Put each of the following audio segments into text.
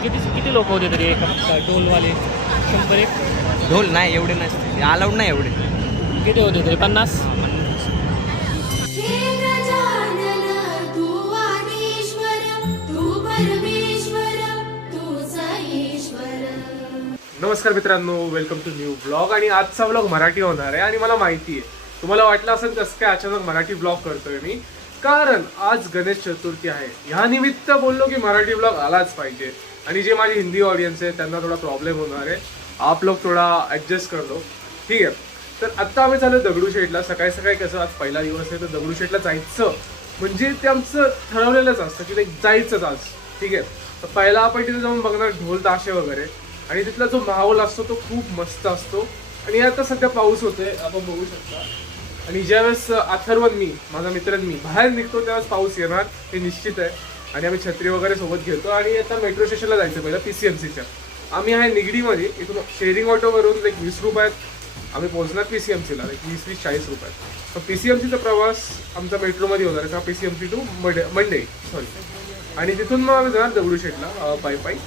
किती किती लोक होते तरी एका ढोलवाले 100 ढोल नाही एवढे नसते, अलाउड नाही एवढे. किती होते तरी 50. नमस्कार मित्रांनो, वेलकम टू न्यू ब्लॉग. आणि आजचा ब्लॉग मराठी होणार आहे. आणि मला माहिती आहे तुम्हाला वाटलं असेल कसं काय अचानक मराठी ब्लॉग करतोय मी, कारण आज गणेश चतुर्थी आहे. ह्या निमित्त बोललो की मराठी ब्लॉग आलाच पाहिजे. आणि जे माझी हिंदी ऑडियन्स आहे त्यांना थोडा प्रॉब्लेम होणार आहे, आप लोग थोडा ॲडजस्ट कर लो, ठीक आहे. तर आत्ता आम्ही चालू दगडूशेठला. सकाळी सकाळी कसं आज पहिला दिवस आहे तर दगडूशेठला जायचं म्हणजे ते आमचं ठरवलेलंच असतं की जायचंच आज, ठीक आहे. तर पहिला आपण तिथे जाऊन बघणार ढोल ताशे वगैरे, आणि तिथला जो माहोल असतो तो खूप मस्त असतो. आणि आता सध्या पाऊस होतोय, आपण बघू शकता. आणि ज्यावेळेस अथर्वन मी, माझा मित्र मी बाहेर निघतो त्यावेळेस पाऊस येणार हे निश्चित आहे. आणि आम्ही छत्री वगैरे सोबत घेतो. आणि आता मेट्रो स्टेशनला जायचं पहिलं PCMCच्या. आम्ही आहे निगडीमध्ये, इथून शेअरिंग ऑटोवरून 20 रुपयात आम्ही पोहोचणार PCMCला, 20-40 रुपयात. तर PCMCचा प्रवास आमचा मेट्रोमध्ये होणार आहे, PCMC टू मंडे सॉरी. आणि तिथून मग आम्ही जाणार दगडूशेठला पायी.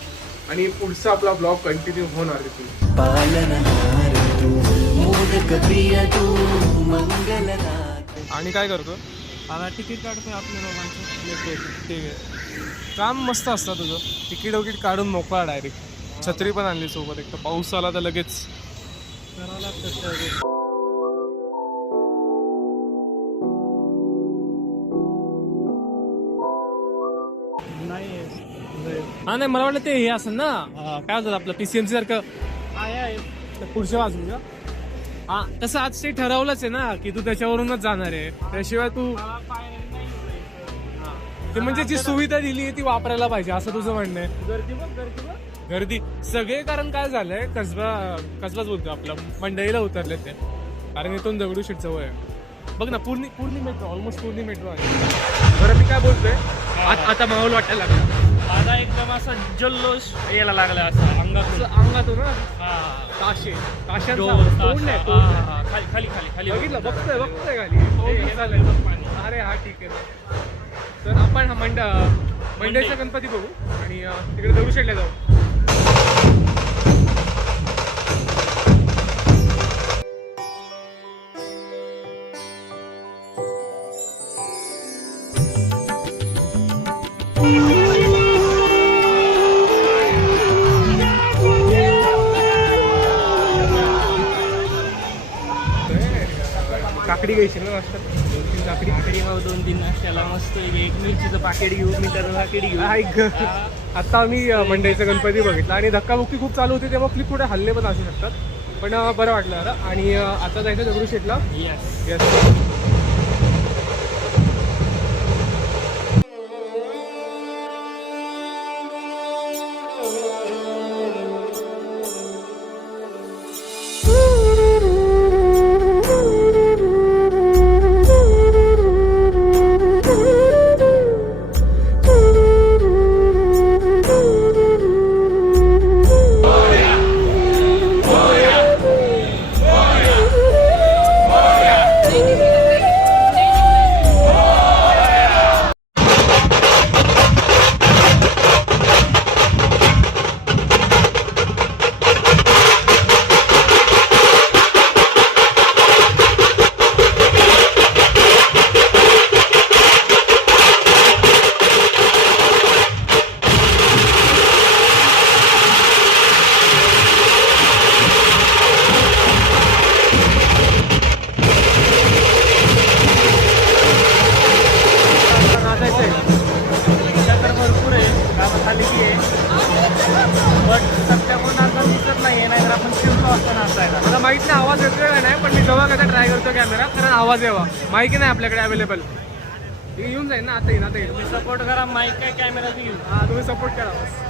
आणि पुढचा आपला ब्लॉग कंटिन्यू होणार तिथून. आणि काय करतो आता तिकीट काढतोय आपल्या रोगांचं. ठीक आहे, काम मस्त असतं तुझं. तिकीट वकीट काढून मोकळा डायरेक्ट. छत्री पण आणली सोबत, एक तर पाऊस आला तर लगेच करावं लागतं. हा नाही, मला वाटलं ते हे असेल ना, काय होतं आपलं PCMC सारखं आहे पुढच्या बाजूला. हा तसं आज ते ठरवलंच आहे ना की तू त्याच्यावरूनच जाणार आहे, त्याशिवाय तू ते म्हणजे जी सुविधा दिली आहे ती वापरायला पाहिजे असं तुझं म्हणणं आहे. गर्दी बघ. गर्दी सगळे, कारण काय झालंय कसबाच बोलतो आपलं, मंडईला उतरले ते. कारण इथून दगडूशेठ जवळ आहे. बघ ना, पूर्ण मेट्रो, ऑलमोस्ट पूर्ण मेट्रो आहे. बरं मी काय बोलतोय, आता माहोल वाटायला लागला. आता एकदम असा जल्लोष यायला लागला, असं अंगातून ताशे खाली बघितलं, बघतोय खाली. अरे हा ठीक आहे. तर आपण मंडईचा गणपती बघू आणि तिकडे दगडूशेठला जाऊ. काकडी घ्यायची ना नाश्ता, 2-3 काकडी. 2-3 नाश्त्याला मस्त एक मिरचीचं पाकिट घेऊ, मिठाचं पाकिट घेऊ. आता आम्ही मंडईचा गणपती बघितला आणि धक्काबुक्की खूप चालू होती, तेव्हा क्लिप थोडे हल्ले पण असू शकतात, पण बरं वाटलं जरा. आणि आता जायचं दगडूशेठला. यस. मला माहित नाही आवाज येतोय का नाही, पण मी जवळ कसा ट्राय करतो कॅमेरा, कारण आवाज यावा. माहिती नाही आपल्याकडे अवेलेबल. येऊन जाईल ना, आता येईल. तुम्ही सपोर्ट करा, माईक काय कॅमेरा घेऊ. हा, तुम्ही सपोर्ट करा बस.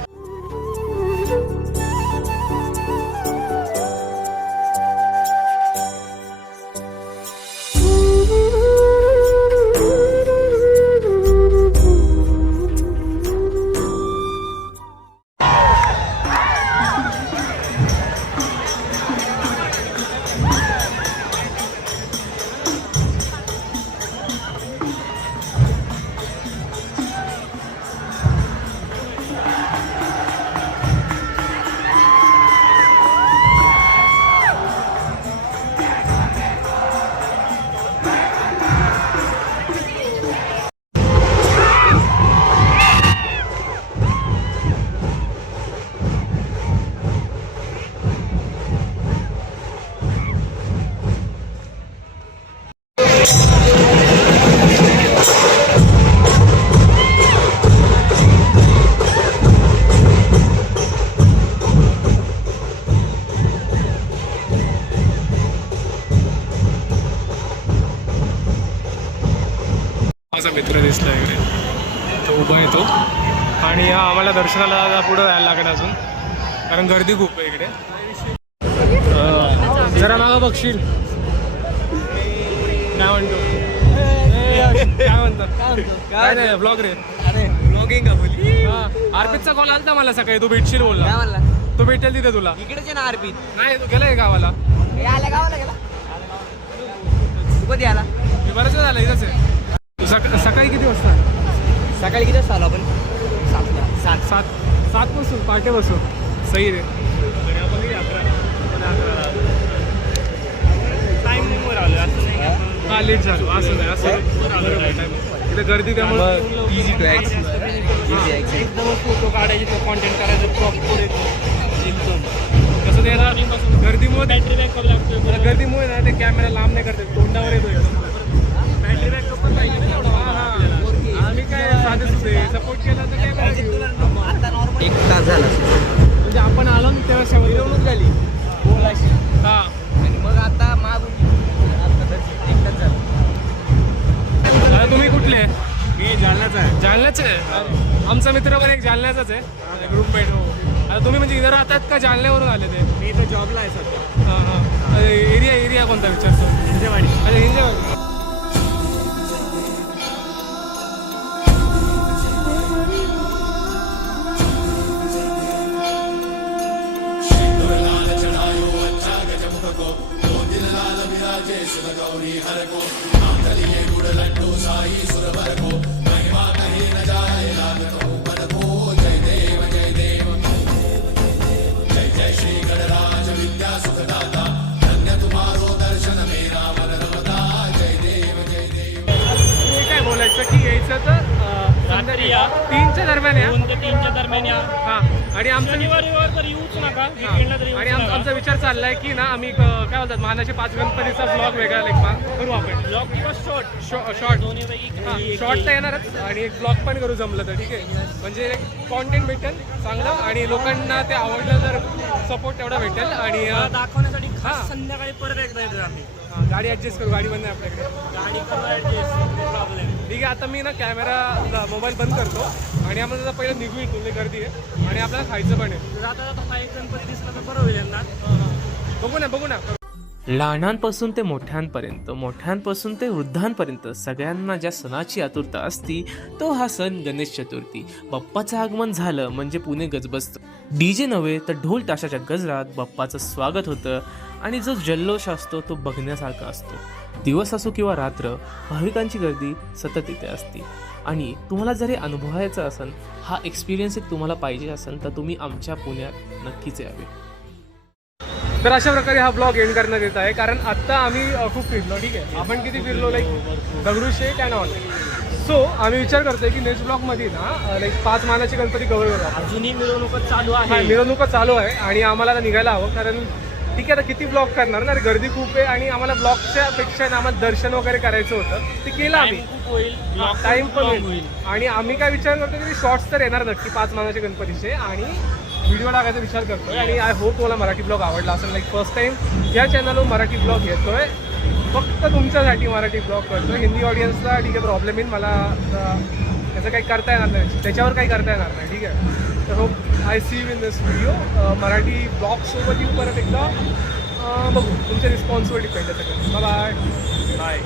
माझा मित्र दिसला इकडे, तो उभा आहे तो. आणि आम्हाला दर्शनाला पुढं जायला लागेल अजून, कारण गर्दी खूप आहे इकडे. जरा मागं बघशील काय म्हणतो, काय म्हणतात, काय नाही ब्लॉग रे. अरे ब्लॉगिंग का बोली. अर्पितचा कॉल आलता मला सकाळी, तू भेटशील बोलला. काय म्हणला? तो भेटेल तिथे तुला. इकडेच ना अर्पित. नाही, तू गेलाय गावाला. गावाला गेला. तू कधी आला? मी बरंच झालं इथंच आहे. तू सकाळी किती वाजता? सकाळी किती वाजता आलो आपण? 7 बसून पहाटे बसून. सही रे. टायमिंगवर आलो असं नाही का? हा लेट झालो, असं नाही असं इथे गर्दी त्यामुळे इझी टू ॲक्सेस. एकदम फोटो काढायचे, तो कॉन्टेंट करायचं प्रॉपर एकदम. कसं ते आता गर्दीमुळे बॅटरी बॅकअप लागतो. गर्दीमुळे ना ते कॅमेरा लांब नाही करते, तोंडावर येतो एकदम. बॅटरी बॅकअप पण पाहिजे ना तेवढा. आम्ही काय साधे सुधे सपोर्ट केला तर कॅमेरा घेऊ. 1 तास झाला. म्हणजे आपण आलो ना तेव्हा मिरवणूक झाली बोलाशी. हा. आणि मग आता एक तास झाला. आता तुम्ही कुठले? मी जालनाच आहे. जालन्याचे आहे. आमचा मित्र पण एक जालन्याचाच आहे, ग्रुपमेट. हो. आता तुम्ही म्हणजे इथं राहतात का जालन्यावरून आले ते? मी इथं जॉबला आहे सध्या. हां हां. एरिया कोणता विचारतो? हिंजेवाडी. अच्छा, हिंजेवाडी. काय बोलायचं की यायचं तर रात्री या. 3च्या दरम्यान या. 2 ते 3च्या दरम्यान या. हां. आणि आमचं शनिवार रविवार तर येऊच नका. वीकेंडला तरी आणि येऊच नका. आमचा विचार चाललाय की ना आम्ही काय बोलतात महानाचे 5 गणपतीचा ब्लॉग वेगळा करू आपण. ब्लॉग किंवा शॉर्ट शॉर्ट दोन्हीपैकी शॉर्ट तर येणारच आणि एक ब्लॉग पण करू जमलं तर ठीक आहे. म्हणजे कॉन्टेंट भेटेल चांगलं आणि लोकांना ते आवडलं तर सपोर्ट तेवढा भेटेल. आणि दाखवण्यासाठी हां. खास संध्याकाळी परत एकदा येतो आम्ही. गाडी ॲडजस्ट करू, गाडी बंद आहे आपल्याकडे. गाडी प्रॉब्लेम. ठीक आहे. आता मी ना कॅमेरा मोबाईल बंद करतो आणि आम्हाला आता पहिलं निघू तुला गर्दी आहे आणि आपल्याला खायचं पण आहे. जाता जाता हा एक गणपती दिसला तर बरं होईल ना. बघू ना. लहानांपासून ते मोठ्यांपर्यंत, मोठ्यांपासून ते वृद्धांपर्यंत सगळ्यांना ज्या सणाची आतुरता असती तो हा सण गणेश चतुर्थी. बाप्पाचं आगमन झालं म्हणजे पुणे गजबजतं. डीजे नव्हे तर ढोल ताशाच्या गजरात बाप्पाचं स्वागत होतं आणि जो जल्लोष असतो तो बघण्यासारखा असतो. दिवस असो किंवा रात्र, भाविकांची गर्दी सतत इथे असते. आणि तुम्हाला जरी अनुभवायचं असेल, हा एक्सपिरियन्स एक तुम्हाला पाहिजे असेल तर तुम्ही आमच्या पुण्यात नक्कीच यावे. तर अशा प्रकारे हा ब्लॉग एंड करण्यात येत आहे, कारण आत्ता आम्ही खूप फिरलो. ठीक आहे, आपण किती फिरलो like Dagdusheth and all. So आम्ही विचार करतोय की नेक्स्ट ब्लॉगमध्ये ना लाईक 5 मानाचे गणपती कव्हर करू. अजूनही मिरवणूक चालू हा, आहे. मिरवणुका चालू आहे आणि आम्हाला आता निघायला हवं, कारण ठीक आहे आता किती ब्लॉग करणार ना, गर्दी खूप आहे आणि आम्हाला ब्लॉगच्या पेक्षा आम्हाला दर्शन वगैरे करायचं होतं, ते केलं आम्ही. खूप होईल. टाइम पण होईल. आणि आम्ही काय विचार करतो की शॉर्ट्स तर येणार नक्की 5 मानाचे गणपतीचे आणि व्हिडिओ टाकायचा विचार करतोय. आणि आय होप तुम्हाला मराठी ब्लॉग आवडला असेल. लाईक फर्स्ट टाइम या चॅनलवर मराठी ब्लॉग येतोय, फक्त तुमच्यासाठी मराठी ब्लॉग करतोय. हिंदी ऑडियन्सला ठीक आहे प्रॉब्लेम येईल, मला त्याचं काही करता येणार नाही, त्याच्यावर काही करता येणार नाही. ठीक आहे, तर hope I see you in this video. Marathi ब्लॉगसोबत येऊ परत एकदा. बघू, तुमच्या रिस्पॉन्सवर डिपेंड आहे सगळं. बाय.